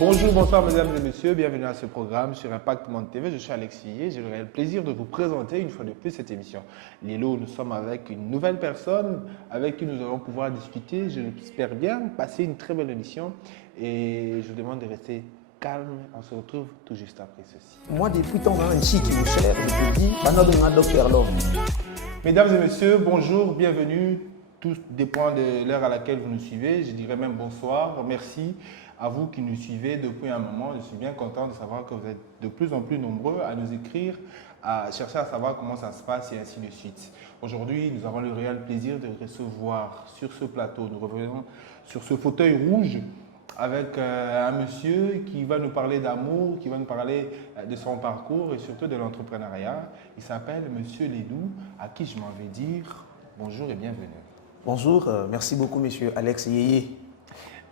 Bonjour, bonsoir mesdames et messieurs, bienvenue à ce programme sur Impact Monde TV. Je suis Alex Yé, j'ai le plaisir de vous présenter une fois de plus cette émission. Lilo, nous sommes avec une nouvelle personne avec qui nous allons pouvoir discuter, je l'espère bien, passer une très belle émission et je vous demande de rester calme, on se retrouve tout juste après ceci. Moi, depuis ton un chi qui me cher, je te dis, docteur Love. Mesdames et messieurs, bonjour, bienvenue. Tout dépend de l'heure à laquelle vous nous suivez. Je dirais même bonsoir. Merci à vous qui nous suivez depuis un moment. Je suis bien content de savoir que vous êtes de plus en plus nombreux à nous écrire, à chercher à savoir comment ça se passe et ainsi de suite. Aujourd'hui, nous avons le réel plaisir de recevoir sur ce plateau, nous revenons sur ce fauteuil rouge avec un monsieur qui va nous parler d'amour, qui va nous parler de son parcours et surtout de l'entrepreneuriat. Il s'appelle Monsieur Ledou, à qui je m'en vais dire bonjour et bienvenue. Bonjour, merci beaucoup monsieur Alex Yeye.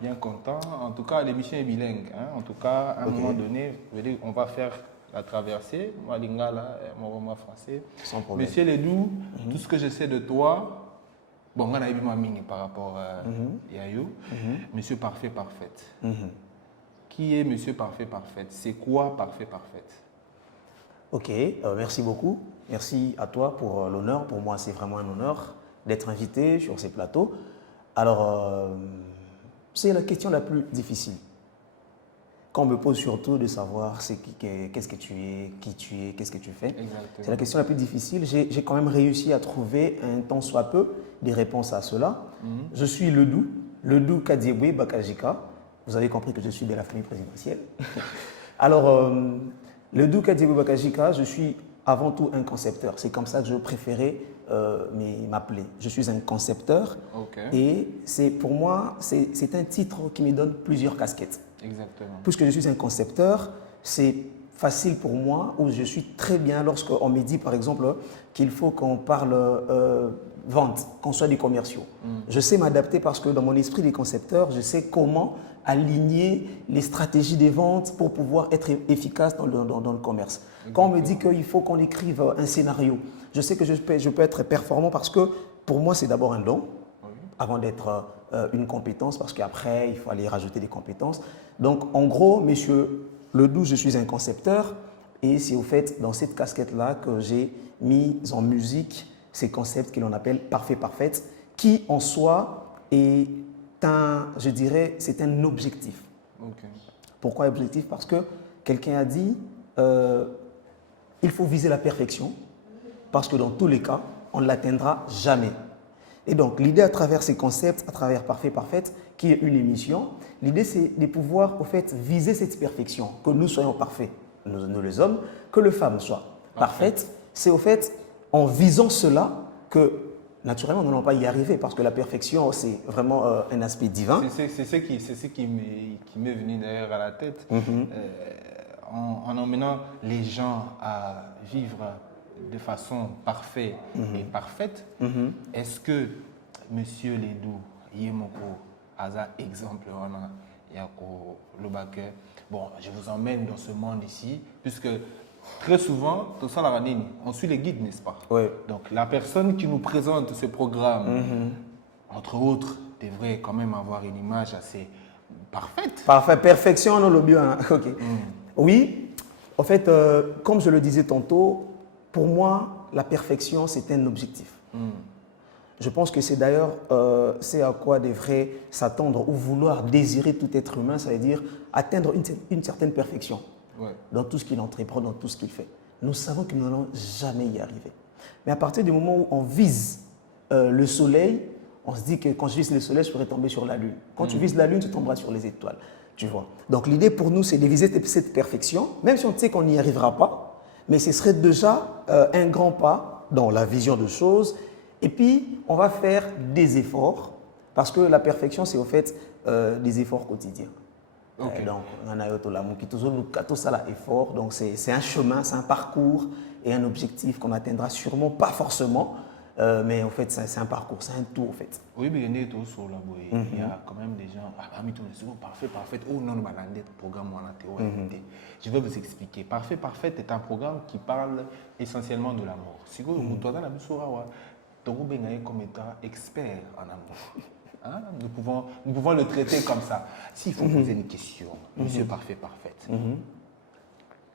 Bien content. En tout cas, l'émission est bilingue. Hein? En tout cas, à un moment donné, on va faire la traversée. Moi, lingala, moi français. Sans problème. Monsieur Ledou, tout ce que je sais de toi, bon, on a eu ma mine par rapport à Yayou. Monsieur Parfait, Parfaite. Qui est Monsieur Parfait, Parfaite? C'est quoi Parfait, Parfaite? Ok, merci beaucoup. Merci à toi pour l'honneur. Pour moi, c'est vraiment un honneur d'être invité sur ces plateaux. Alors, c'est la question la plus difficile. Quand on me pose surtout de savoir qu'est-ce que tu es, qui tu es, qu'est-ce que tu fais. C'est la question la plus difficile. J'ai quand même réussi à trouver un tant soit peu des réponses à cela. Je suis Ledou Kadiebwe Bakajika. Vous avez compris que je suis de la famille présidentielle. Alors, Ledou Kadiebwe Bakajika, je suis avant tout un concepteur. C'est comme ça que je préférais m'appeler. Je suis un concepteur et pour moi, c'est un titre qui me donne plusieurs casquettes. Exactement. Puisque je suis un concepteur, c'est facile pour moi, où je suis très bien lorsqu'on me dit par exemple qu'il faut qu'on parle vente, qu'on soit des commerciaux. Je sais m'adapter parce que dans mon esprit des concepteurs, je sais comment aligner les stratégies des ventes pour pouvoir être efficace dans le commerce. Quand on me dit qu'il faut qu'on écrive un scénario, je sais que je peux être performant parce que pour moi, c'est d'abord un don avant d'être une compétence parce qu'après, il faut aller rajouter des compétences. Donc, en gros, monsieur Ledou, je suis un concepteur et c'est au fait dans cette casquette-là que j'ai mis en musique ces concepts que l'on appelle Parfait, Parfaite, qui en soi est je dirais, c'est un objectif. Pourquoi objectif? Parce que quelqu'un a dit il faut viser la perfection parce que dans tous les cas, on ne l'atteindra jamais. Et donc, l'idée à travers ces concepts, à travers Parfait, Parfaite, qui est une émission, l'idée c'est de pouvoir au fait viser cette perfection, que nous soyons parfaits, nous les hommes, que les femmes soient parfaites. C'est au fait en visant cela que naturellement, nous n'allons pas y arriver parce que la perfection, c'est vraiment un aspect divin. C'est ce qui m'est venu d'ailleurs à la tête. En emmenant les gens à vivre de façon parfaite et parfaite, est-ce que Monsieur Ledou, Yemoko, Aza, exemple, Yako Lobake, bon, je vous emmène dans ce monde ici, puisque très souvent, tout ça, on suit les guides, n'est-ce pas? Oui. Donc, la personne qui nous présente ce programme, entre autres, devrait quand même avoir une image assez parfaite. Parfait, perfection, non, le bien. Ok. Oui, en fait, comme je le disais tantôt, pour moi, la perfection, c'est un objectif. Je pense que c'est d'ailleurs c'est à quoi devrait s'attendre ou vouloir désirer tout être humain, ça veut dire atteindre une certaine perfection. Dans tout ce qu'il entreprend, dans tout ce qu'il fait. Nous savons que nous n'allons jamais y arriver. Mais à partir du moment où on vise le soleil, on se dit que quand je vise le soleil, je pourrais tomber sur la lune. Quand tu vises la lune, tu tomberas sur les étoiles. Tu vois. Donc l'idée pour nous, c'est de viser cette perfection, même si on sait qu'on n'y arrivera pas, mais ce serait déjà un grand pas dans la vision de choses. Et puis, on va faire des efforts, parce que la perfection, c'est au fait des efforts quotidiens. Donc, on a effort. Donc, c'est un chemin, c'est un parcours et un objectif qu'on atteindra sûrement, pas forcément, mais en fait, c'est un parcours, c'est un tout, en fait. Oui, mais il y a quand même des gens, parfait, parfait. Oh non, programme, je vais vous expliquer. Parfait, parfait est un programme qui parle essentiellement de l'amour. Si vous avez comme étant expert en amour. Hein? Nous pouvons le traiter comme ça. S'il faut poser une question, monsieur parfait, parfaite,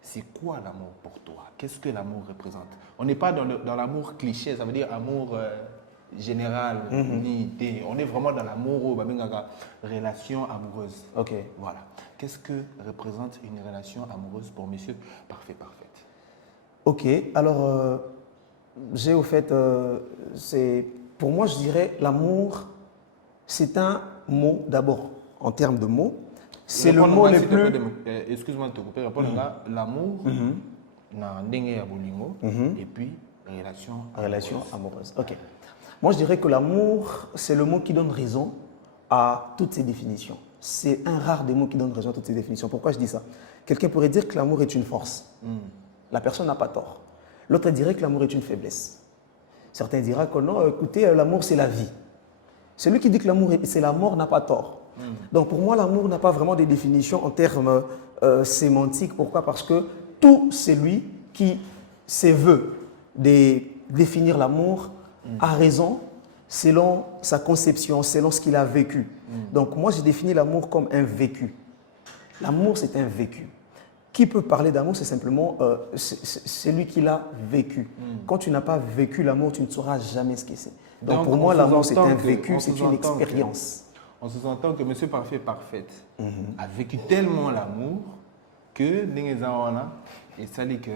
c'est quoi l'amour pour toi? Qu'est-ce que l'amour représente? On n'est pas dans l'amour cliché, ça veut dire amour général, unité. On est vraiment dans l'amour, relation amoureuse. Ok. Voilà. Qu'est-ce que représente une relation amoureuse pour monsieur parfait, parfaite? Ok, alors j'ai au fait, pour moi je dirais l'amour, c'est un mot d'abord, en termes de mots, c'est le mot le plus... Excuse-moi de te couper, l'amour, et puis relation amoureuse. Ok. Moi je dirais que l'amour, c'est le mot qui donne raison à toutes ces définitions. C'est un rare des mots qui donne raison à toutes ces définitions. Pourquoi je dis ça? Quelqu'un pourrait dire que l'amour est une force. La personne n'a pas tort. L'autre dirait que l'amour est une faiblesse. Certains diront que non, écoutez, l'amour c'est la vie. Celui qui dit que l'amour c'est la mort n'a pas tort. Donc pour moi, l'amour n'a pas vraiment de définition en termes sémantiques. Pourquoi? Parce que tout celui qui se veut définir l'amour a raison selon sa conception, selon ce qu'il a vécu. Donc moi, j'ai défini l'amour comme un vécu. L'amour, c'est un vécu. Qui peut parler d'amour, c'est simplement celui qui l'a vécu. Quand tu n'as pas vécu l'amour, tu ne sauras jamais ce que c'est. Donc pour moi, l'amour, c'est un vécu, c'est une expérience. On se entend que monsieur parfait, parfaite a vécu tellement l'amour que et ça dit que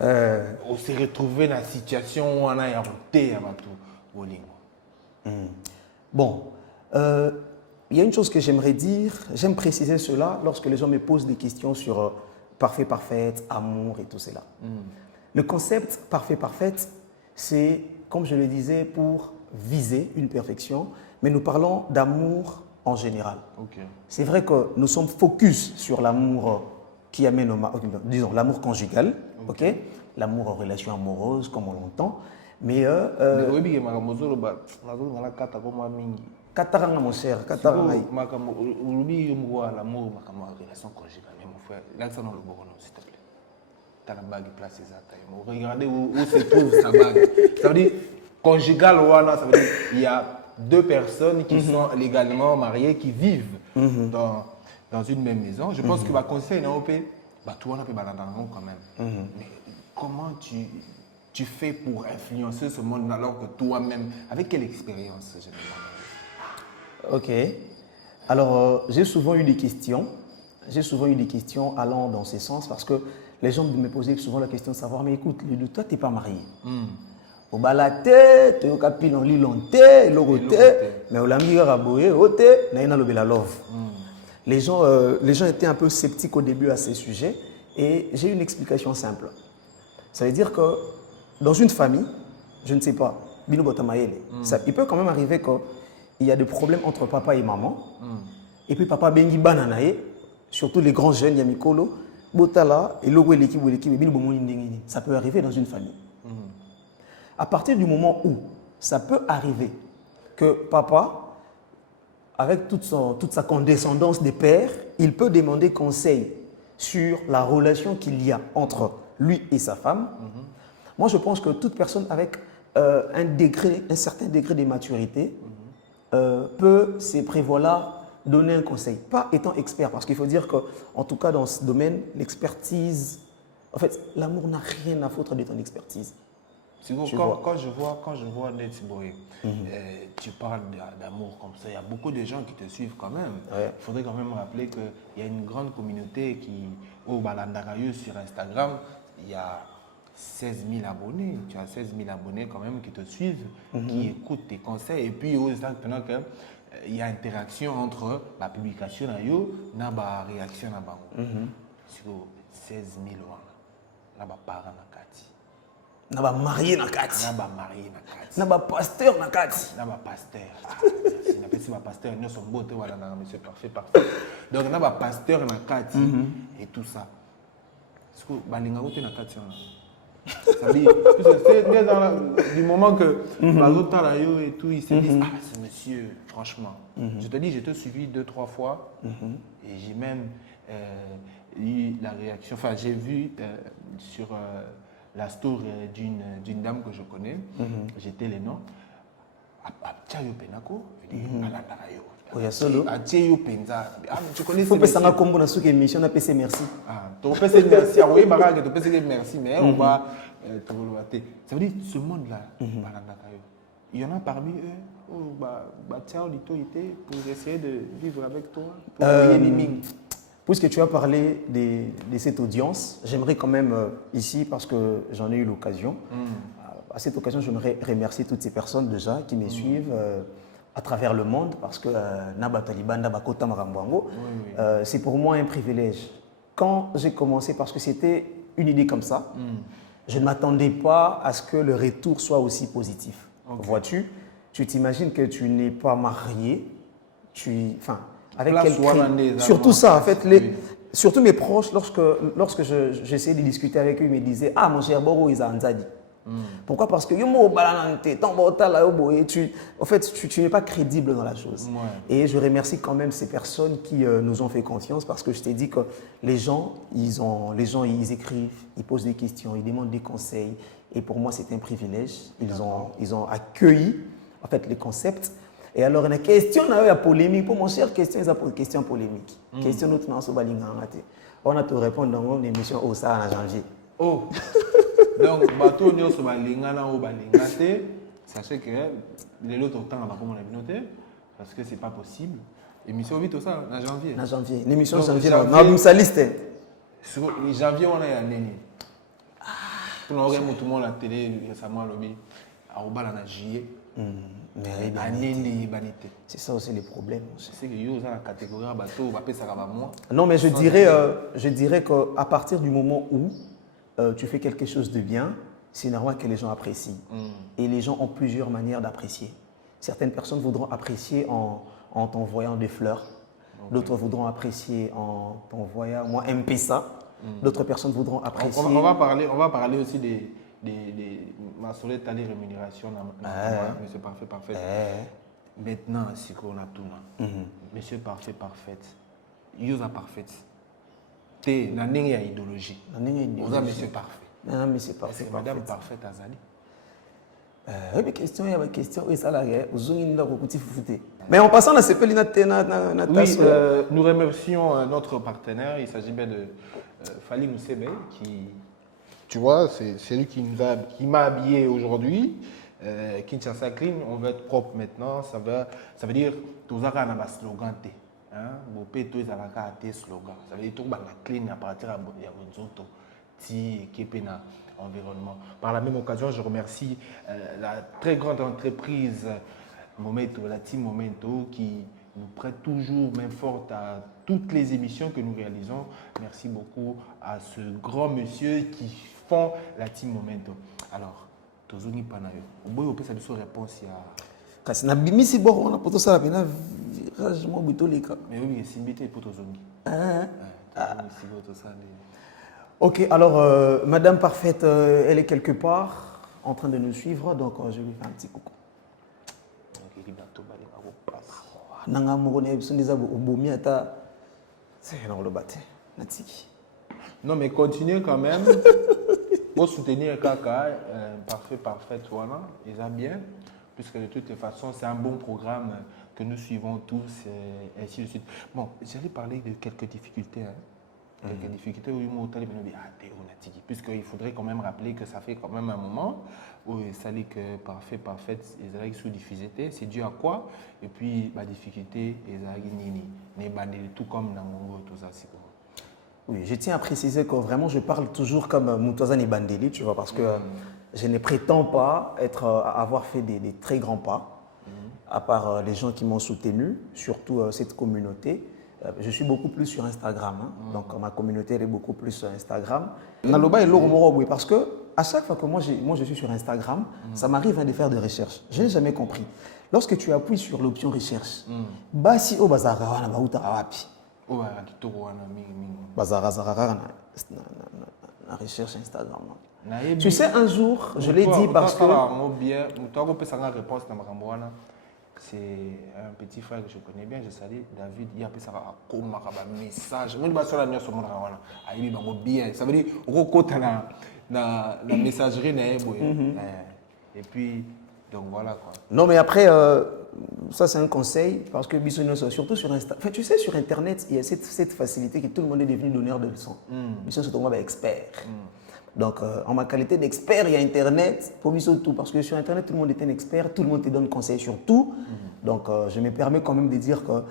on s'est retrouvé dans la situation où on a été à tout. Bon, il y a une chose que j'aimerais dire, j'aime préciser cela lorsque les gens me posent des questions sur parfait, parfaite, amour et tout cela. Le concept parfait, parfaite, c'est, comme je le disais, pour viser une perfection, mais nous parlons d'amour en général. Okay. C'est vrai que nous sommes focus sur l'amour qui amène, disons, l'amour conjugal, ok, l'amour en relation amoureuse, comme on l'entend, mais Kataranga, mon cher, Kataranga. L'amour, relation conjugale, mon frère. Là, ça dans le bon, s'il te plaît. Tu as la bague placée à ta taille. Regardez où se trouve sa bague. Ça veut dire, conjugal, ça veut dire il y a deux personnes qui sont légalement mariées, qui vivent dans une même maison. Je pense que le conseil, tout le monde peut quand même. Mais comment tu fais pour influencer ce monde alors que toi-même, avec quelle expérience, je me demande? Ok. Alors, j'ai souvent eu des questions. J'ai souvent eu des questions allant dans ce sens parce que les gens me posaient souvent la question de savoir, mais écoute, toi, tu n'es pas marié. Au balate, tu es au capilon lilonté, l'oroté, mais au lamiga raboye, ote, naïna lobela love. Les gens étaient un peu sceptiques au début à ces sujets et j'ai une explication simple. Ça veut dire que dans une famille, je ne sais pas, il peut quand même arriver qu'il y a des problèmes entre papa et maman. Et puis papa bengi bananaye, surtout les grands jeunes, yamikolo, botala, et logo ça peut arriver dans une famille. À partir du moment où ça peut arriver que papa, avec toute sa condescendance des pères, il peut demander conseil sur la relation qu'il y a entre lui et sa femme. Moi, je pense que toute personne avec un certain degré de maturité peut, ces prévoits-là, donner un conseil. Pas étant expert, parce qu'il faut dire qu'en tout cas, dans ce domaine, l'expertise, en fait, l'amour n'a rien à foutre de ton expertise. Quand je vois Neti Boy, tu parles d'amour comme ça, il y a beaucoup de gens qui te suivent quand même. Il faudrait quand même rappeler qu'il y a une grande communauté au Balandagayo sur Instagram, il y a 16 000 abonnés. Tu as 16 000 abonnés quand même qui te suivent, qui écoutent tes conseils. Et puis, pendant qu'il y a interaction entre la publication et la réaction. Sur 16 000 parents. Naba marié na kati. Naba pasteur na kati. Naba pasteur. Si na pesi ba pasteur, nous sommes beaux, voilà, monsieur parfait, parfait. Donc naba pasteur na kati et tout ça. Est-ce que balinga ote na kati? Ça dit, c'est du moment que Bazotalayo et tout, ils se disent, ah, ce monsieur, franchement. Je te dis, j'ai te suivi 2-3 fois et j'ai même eu la réaction. Enfin, j'ai vu sur la story d'une dame que je connais, j'étais les noms. atia yo penako alandaka yo. Oh, ya solo. Atia yo penza. Tu connais faut penser à combo dans cette émission na PC merci. Tu peux penser merci. Oui, baraque, tu peux penser merci mais on va ça veut dire ce monde là balandaka yo. Il y en a parmi eux tiens l'autorité pour essayer de vivre avec toi. Puisque tu as parlé de cette audience, j'aimerais quand même ici, parce que j'en ai eu l'occasion, à cette occasion, j'aimerais remercier toutes ces personnes déjà qui me suivent à travers le monde, parce que c'est pour moi un privilège. Quand j'ai commencé, parce que c'était une idée comme ça, je ne m'attendais pas à ce que le retour soit aussi positif. Okay. Vois-tu, tu t'imagines que tu n'es pas marié, avec quelqu'un. Surtout ça, en fait, surtout mes proches, lorsque j'essayais de discuter avec eux, ils me disaient ah mon cher Boro ils ont dit. Pourquoi? Parce que en fait, tu n'es pas crédible dans la chose. Ouais. Et je remercie quand même ces personnes qui nous ont fait confiance, parce que je t'ai dit que les gens ils écrivent, ils posent des questions, ils demandent des conseils. Et pour moi, c'est un privilège. Ils ont accueilli en fait les concepts. Et alors, une question polémique. Pour mon cher, question, ils ont posé question polémique. Question notre nom, on a te répondre dans une émission au ça en janvier. Oh! Donc, bateau nous sommes sachez que les autres temps on va pas mon communauté parce que c'est pas possible. Émission vite ça en janvier. En janvier. L'émission janvier là. On a sa liste. Sur janvier on a un année. Pour nous regarder tout le monde à la télé récemment lobby à Obala en juillet. C'est ça aussi le problème. C'est que yo dans la catégorie bateau va payer ça va moi. Non mais je dirais qu'à partir du moment où tu fais quelque chose de bien, c'est normal que les gens apprécient. Et les gens ont plusieurs manières d'apprécier. Certaines personnes voudront apprécier en t'envoyant des fleurs. Okay. D'autres voudront apprécier en t'envoyant, moi, M-Pesa. D'autres personnes voudront apprécier. On va parler aussi des ma soleil tali rémunération. Monsieur Parfait. Maintenant, c'est qu'on a tout. Monsieur Parfait. Yosa Parfait. T'es dans une idéologie. Vous avez Monsieur Parfait. Non, Monsieur Parfait. Madame Parfaite Azali. Oui, question, il y a une question. Oui, ça là, mais en passant, on a CP oui, nous remercions notre partenaire. Il s'agit bien de Fali Moussebe qui, tu vois, c'est lui qui m'a habillé aujourd'hui. Kinshasa Clean, on veut être propre maintenant. Ça veut dire tous les gens ont un slogan. Bopeto ils ont un slogan. Ça veut dire tout le monde clean à partir de Yabonzoto. Environnement. Par la même occasion, je remercie la très grande entreprise Momento, la team Momento, qui nous prête toujours main forte à toutes les émissions que nous réalisons. Merci beaucoup à ce grand monsieur qui font la team Momento. Alors, Tozoni Panayo, au bout de cette réponse, il y a. Kasi na bimisi boko on a poto ça la virage mo bitolika. Mais oui, c'est invité pour Tozoni. Ok, alors Madame Parfaite, elle est quelque part en train de nous suivre, donc je lui fais un petit coucou. Nanga mokone sondiza obomi ata c'est dans le bâti natiki. Non mais continuez quand même. Pour soutenir Kaka Parfait voilà, ils ont bien puisque de toutes les façons c'est un bon programme que nous suivons tous et ainsi de suite. Bon, j'allais parler de quelques difficultés. Quelques difficultés où puisqu'il faudrait quand même rappeler que ça fait quand même un moment où ça dit que Parfait, ils ont sous-diffusé, c'est dû à quoi? Et puis, la difficulté, ils ont tout comme dans Mongo, tout ça. Oui, je tiens à préciser que vraiment je parle toujours comme Moutouaza Bandeli, tu vois, parce que je ne prétends pas avoir fait des très grands pas, à part les gens qui m'ont soutenu, surtout cette communauté. Je suis beaucoup plus sur Instagram, donc ma communauté elle est beaucoup plus sur Instagram. Parce que à chaque fois que moi je suis sur Instagram, ça m'arrive de faire des recherches. Je n'ai jamais compris. Lorsque tu appuies sur l'option recherche, basi o bazara na bauta wapi. Bazara na recherche Instagram. Tu sais un jour, je l'ai dit parce que c'est un petit frère que je connais bien, je salue David, il a fait ça comme un message. Moi, je suis bien. Ça veut dire, on côté la messagerie. Et puis, Donc voilà quoi. Non, mais après, ça c'est un conseil parce que surtout sur Insta. Enfin, tu sais, sur Internet, il y a cette facilité que tout le monde est devenu donneur de leçons. Ils sont moi expert. Donc, en ma qualité d'expert, il y a Internet pour tout. Parce que sur Internet, tout le monde est un expert, tout le monde te donne conseil sur tout. Donc, je me permets quand même de dire que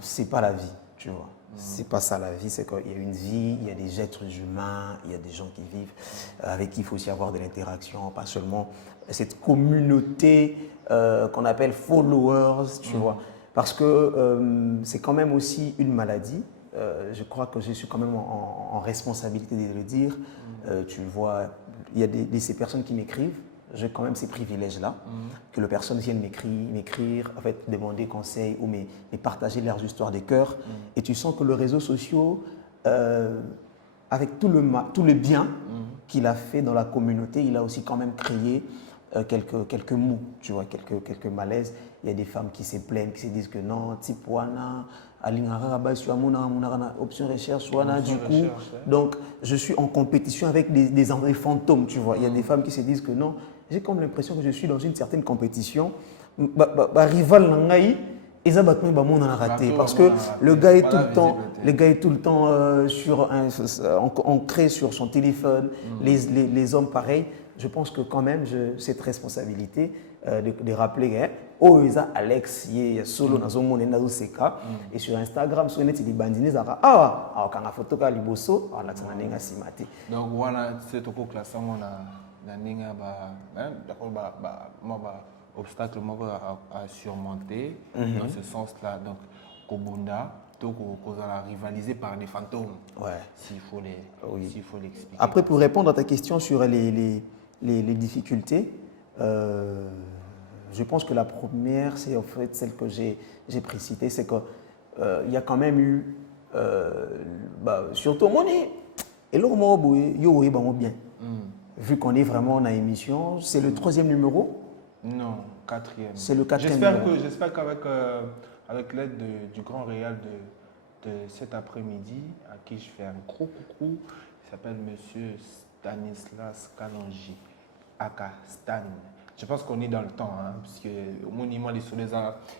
c'est pas la vie, tu vois. C'est pas ça la vie, c'est qu'il y a une vie, il y a des êtres humains, il y a des gens qui vivent, avec qui il faut aussi avoir de l'interaction, pas seulement cette communauté qu'on appelle followers, tu vois. Parce que c'est quand même aussi une maladie. Je crois que je suis quand même en responsabilité de le dire. Tu vois, il y a ces personnes qui m'écrivent. J'ai quand même ces privilèges-là, que les personnes viennent m'écrire, en fait, demander conseil ou me partager leurs histoires de cœur. Et tu sens que le réseau social, avec tout le bien qu'il a fait dans la communauté, il a aussi quand même créé quelques maux, tu vois, quelques malaises. Il y a des femmes qui se plaignent, qui se disent que non, Tipuana, option recherche, du coup. Donc, je suis en compétition avec des André fantômes, tu vois. Il y a des femmes qui se disent que non. J'ai comme l'impression que je suis dans une certaine compétition. Rival Nangaï, et ça raté parce que le gars est tout le temps ancré sur son téléphone. Les hommes pareils. Je pense que quand même cette responsabilité de rappeler oh ils Alex y solo dans un monde dans seka et sur Instagram sur net des bandines quand la photo ka liboso on a tsananga simate. Donc voilà c'est au classé on a naninga obstacle à surmonter dans ce sens-là. Donc Kobunda à rivaliser par les fantômes. Ouais. S'il faut l'expliquer. Après pour répondre à ta question sur les difficultés, je pense que la première, c'est en fait celle que j'ai précitée, c'est qu'il y a quand même eu, surtout, et là, bien. Vu qu'on est vraiment en émission, c'est le 3e numéro? Non, 4e. C'est le 4e numéro. J'espère qu'avec l'aide du grand réal de cet après-midi, à qui je fais un gros coucou, il s'appelle Monsieur Stanislas Kalonji, aka Stan. Je pense qu'on est dans le temps, parce que au monument des soleils,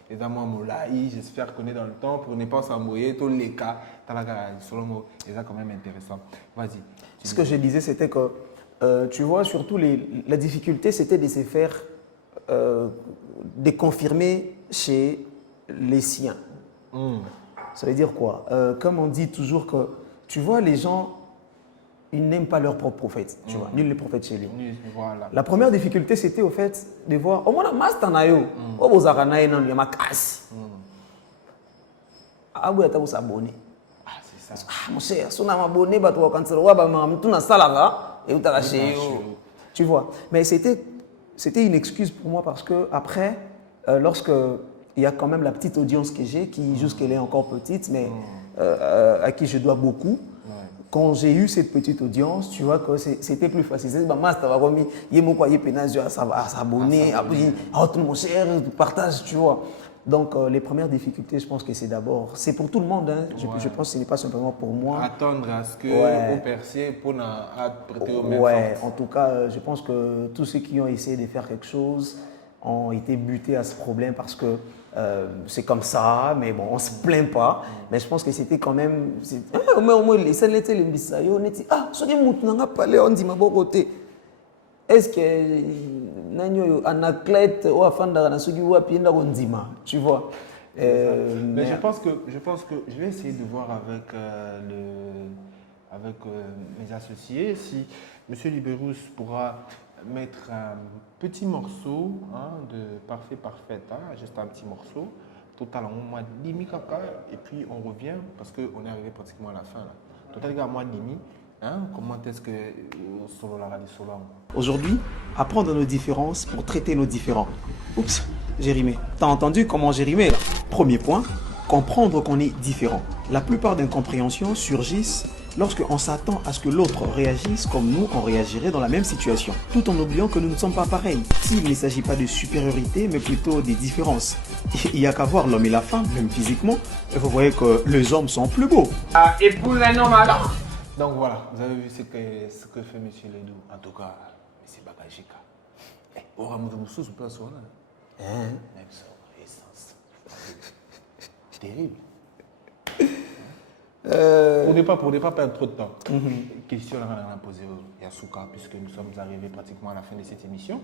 les amants moulaï, j'espère qu'on est dans le temps pour ne pas s'embrouiller, tous les cas, c'est quand même intéressant. Vas-y. Ce que je disais, c'était que, tu vois, surtout la difficulté, c'était de se faire de confirmer chez les siens. Ça veut dire quoi? Comme on dit toujours que, tu vois, les gens, ils n'aiment pas leur propre prophète, tu vois, nul n'est prophète chez lui. Voilà. La première difficulté, c'était au fait de voir, au moins, Mastanayo, au Bozaranaï, non, il y a ma casse. Ah, oui, tu as abonné. Ah, c'est ça. Ah, mon cher, si on a abonné, tu vas canceller, tu vas salaga, et tu as lâché. Tu vois, mais c'était une excuse pour moi parce que après, lorsque il y a quand même la petite audience que j'ai, qui jusqu'elle est encore petite, mais à qui je dois beaucoup. Quand j'ai eu cette petite audience, tu vois que c'était plus facile. C'est à s'abonner, à tout mon cher, partage, tu vois. Donc les premières difficultés, je pense que c'est pour tout le monde. Hein. Je pense que ce n'est pas simplement pour moi. Attendre à ce que au percer pour prêter au même force. En tout cas, je pense que tous ceux qui ont essayé de faire quelque chose ont été butés à ce problème parce que c'est comme ça, mais bon, on ne se plaint pas. Mais je pense que c'était quand même. Au moins, les scènes étaient les bissailles. On dit ah, ce qui est parlé, on dit ma bonne côté. Est-ce que un athlète ou un fan de ce qui va pied on dit tu vois. Mais je pense que je vais essayer de voir avec mes associés si M. Libérus pourra mettre un petit morceau de Parfaite, juste un petit morceau, total en mois demi caca, et puis on revient parce qu'on est arrivé pratiquement à la fin. Là. Total à mois demi, comment est-ce que solo la radio solo? Aujourd'hui, apprendre nos différences pour traiter nos différends. Oups, j'ai rimé. T'as entendu comment j'ai rimé là? Premier point, comprendre qu'on est différent. La plupart des incompréhensions surgissent lorsqu'on s'attend à ce que l'autre réagisse comme nous, on réagirait dans la même situation, tout en oubliant que nous ne sommes pas pareils. S'il ne s'agit pas de supériorité, mais plutôt des différences. Il n'y a qu'à voir l'homme et la femme, même physiquement, et vous voyez que les hommes sont plus beaux. Ah, et pour un homme alors. Donc voilà, vous avez vu ce que fait M. Ledou, en tout cas, M. Bagajika. Ora Moussousou, c'est pas ça. Hein? Terrible. Pour ne pas perdre trop de temps, question à poser à Yasuka, puisque nous sommes arrivés pratiquement à la fin de cette émission.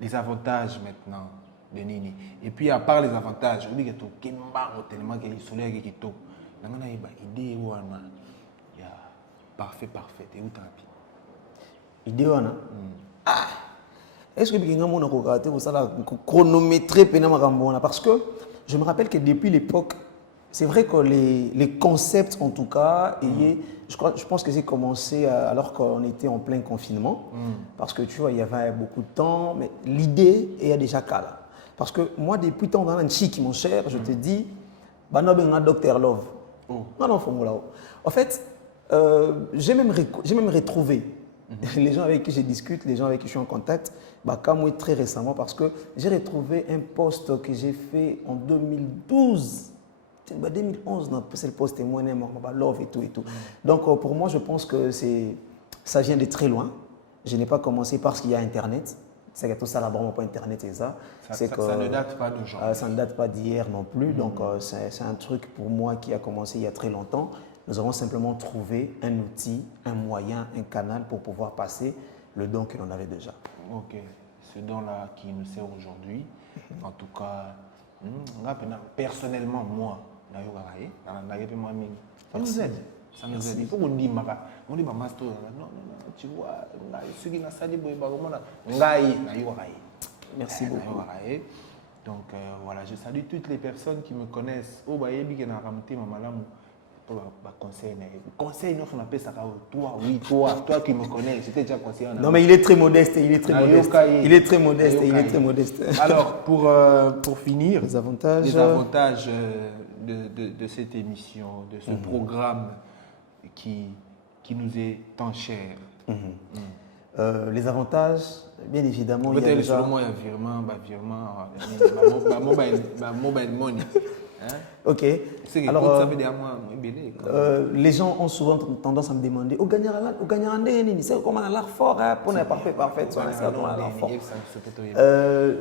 Les avantages maintenant de Nini. Et puis à part les avantages, on dit que tout tellement que le soleil qui tout. On a une idée où on a parfait. Et où t'as Idée on a. Est-ce que quelqu'un m'a regardé pour ça la chronométrer parce que je me rappelle que depuis l'époque, c'est vrai que les concepts en tout cas, je pense que j'ai commencé alors qu'on était en plein confinement, parce que tu vois, il y avait beaucoup de temps, mais l'idée est déjà là. Parce que moi, depuis tant dans un chic, mon cher, je te dis, Dr Love. En fait, j'ai même retrouvé les gens avec qui je discute, les gens avec qui je suis en contact, comme moi très récemment, parce que j'ai retrouvé un post que j'ai fait en 2012. 2011, c'est le post témoin, love et tout. Donc pour moi, je pense que ça vient de très loin. Je n'ai pas commencé parce qu'il y a Internet. C'est que tout ça là-bas, pas Internet et ça. Ça ne date pas d'aujourd'hui. Ça ne date pas d'hier non plus. Donc c'est un truc pour moi qui a commencé il y a très longtemps. Nous avons simplement trouvé un outil, un moyen, un canal pour pouvoir passer le don que l'on avait déjà. Ok, ce don-là qui nous sert aujourd'hui, en tout cas, personnellement, moi, ça nous aide. Ça nous aide. Il faut qu'on dise, on dit, non, tu vois, ceux qui n'ont pas dit, merci beaucoup. Donc voilà, je salue toutes les personnes qui me connaissent. Oh, bah, il y a conseil, non, on appelle ça toi qui me connais, j'étais déjà conseiller. Non, mais il est très modeste, il est très modeste. Alors, pour finir, les avantages de cette émission, de ce programme qui nous est tant cher. Les avantages, bien évidemment, il y a déjà... Sûrement, il y a virement, mobile money. Ok. Alors, les gens ont souvent tendance à me demander, c'est comment on a l'air fort pour être parfait.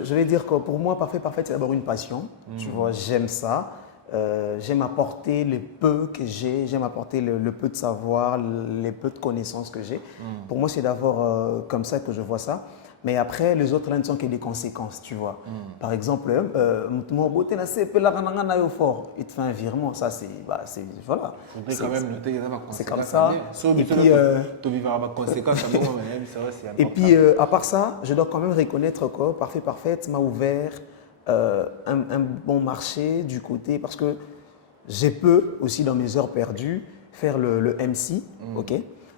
Je vais dire que pour moi, parfait, c'est d'abord une passion. Tu vois, j'aime ça. J'aime apporter le peu que j'ai, j'aime apporter le peu de savoir, les peu de connaissances que j'ai. Pour moi, c'est d'abord comme ça que je vois ça. Mais après, les autres ne sont que des conséquences, tu vois. Par exemple, mon beauté, il te fait un virement, ça c'est, voilà. C'est comme ça. Et puis, à part ça, je dois quand même reconnaître que Parfait m'a ouvert un bon marché du côté, parce que je peux aussi, dans mes heures perdues, faire le MC, ok?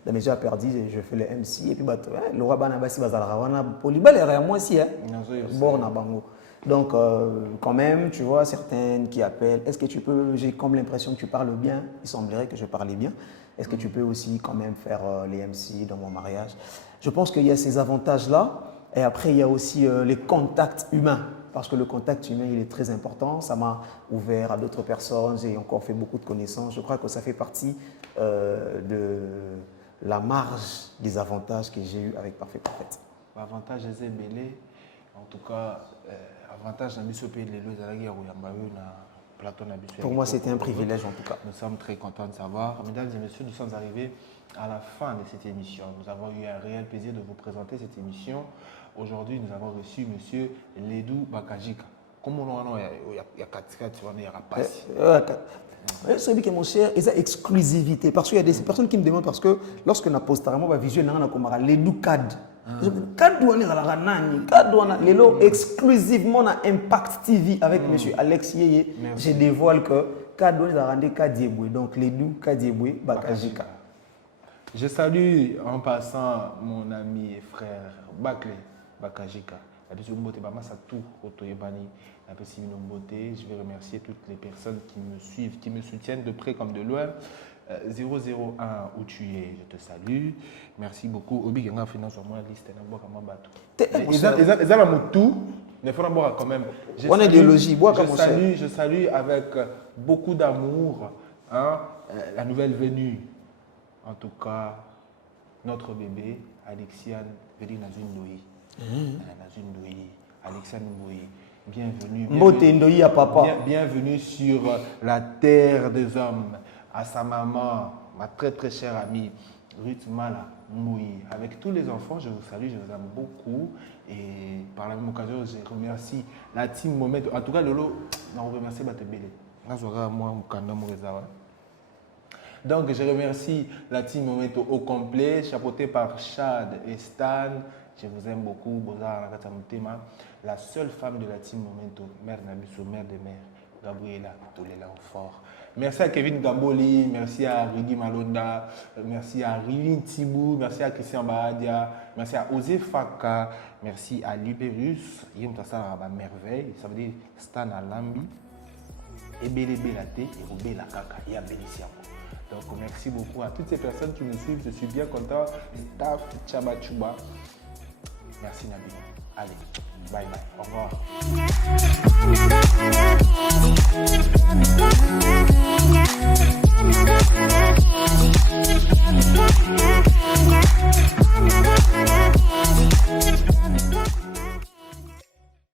Dans mes heures perdues, je fais le MC et puis le roi Banabasi Bazalawana Polybal moi aussi, Borna Bango. Donc, quand même, tu vois, certaines qui appellent, est-ce que tu peux, j'ai comme l'impression que tu parles bien, il semblerait que je parlais bien, est-ce que tu peux aussi quand même faire les MC dans mon mariage? Je pense qu'il y a ces avantages-là, et après, il y a aussi les contacts humains, parce que le contact humain, il est très important, ça m'a ouvert à d'autres personnes, j'ai encore fait beaucoup de connaissances, je crois que ça fait partie de la marge des avantages que j'ai eu avec Parfait. L'avantage est belé, en tout cas, avantage dans le pays de pour moi, c'était un privilège en tout cas. Nous sommes très contents de savoir. Mesdames et messieurs, nous sommes arrivés à la fin de cette émission. Nous avons eu un réel plaisir de vous présenter cette émission. Aujourd'hui, nous avons reçu M. Ledou Bakajika. Comme on a il y a 4 tu vois, il y aura pas. Celui qui est mon cher, il y a exclusivité. Parce qu'il y a des personnes qui me demandent, parce que lorsque on a posté, on va visuel, on a Ledou Kad. Exclusivement à Impact TV avec M. Alex Yeye. Je dévoile que Kad on a rendu Kadieboué. Donc Ledou Kadieboué Bakajika. Je salue en passant mon ami et frère Bakle Bakajika. Je vais remercier toutes les personnes qui me suivent, qui me soutiennent de près comme de loin. 001 où tu es, je te salue. Merci beaucoup. Obi Genga finance sur moi liste quand même. Je salue avec beaucoup d'amour la nouvelle venue. En tout cas, notre bébé, Alexiane Vélinazine Noï. Nazou Ndoye, Alexandre Ndoye, bienvenue. Mbote Ndoye à papa. Bienvenue sur la terre des hommes, à sa maman, ma très très chère amie, Ruth Mala Mouy. Avec tous les enfants, je vous salue, je vous aime beaucoup. Et par la même occasion, je remercie la team Momento. En tout cas, Lolo, je remercie Batebele. Donc, je remercie la team Momento au complet, chapeautée par Chad et Stan. Je vous aime beaucoup. La seule femme de la team Momento, mère Nabiso, mère de mère, Gabriela Tolela Fort. Merci à Kevin Gamboli, merci à Rudy Malonda, merci à Rilin Tibou, merci à Christian Bahadia, merci à Osé Faka, merci à Luperus, merveille, ça veut dire Stan Alambi, Ebele Belate et Robé la Kaka, et à Béliciamo. Donc merci beaucoup à toutes ces personnes qui nous suivent, je suis bien content. Staff Chaba Chuba. Merci Nabil. Allez, bye bye, au revoir.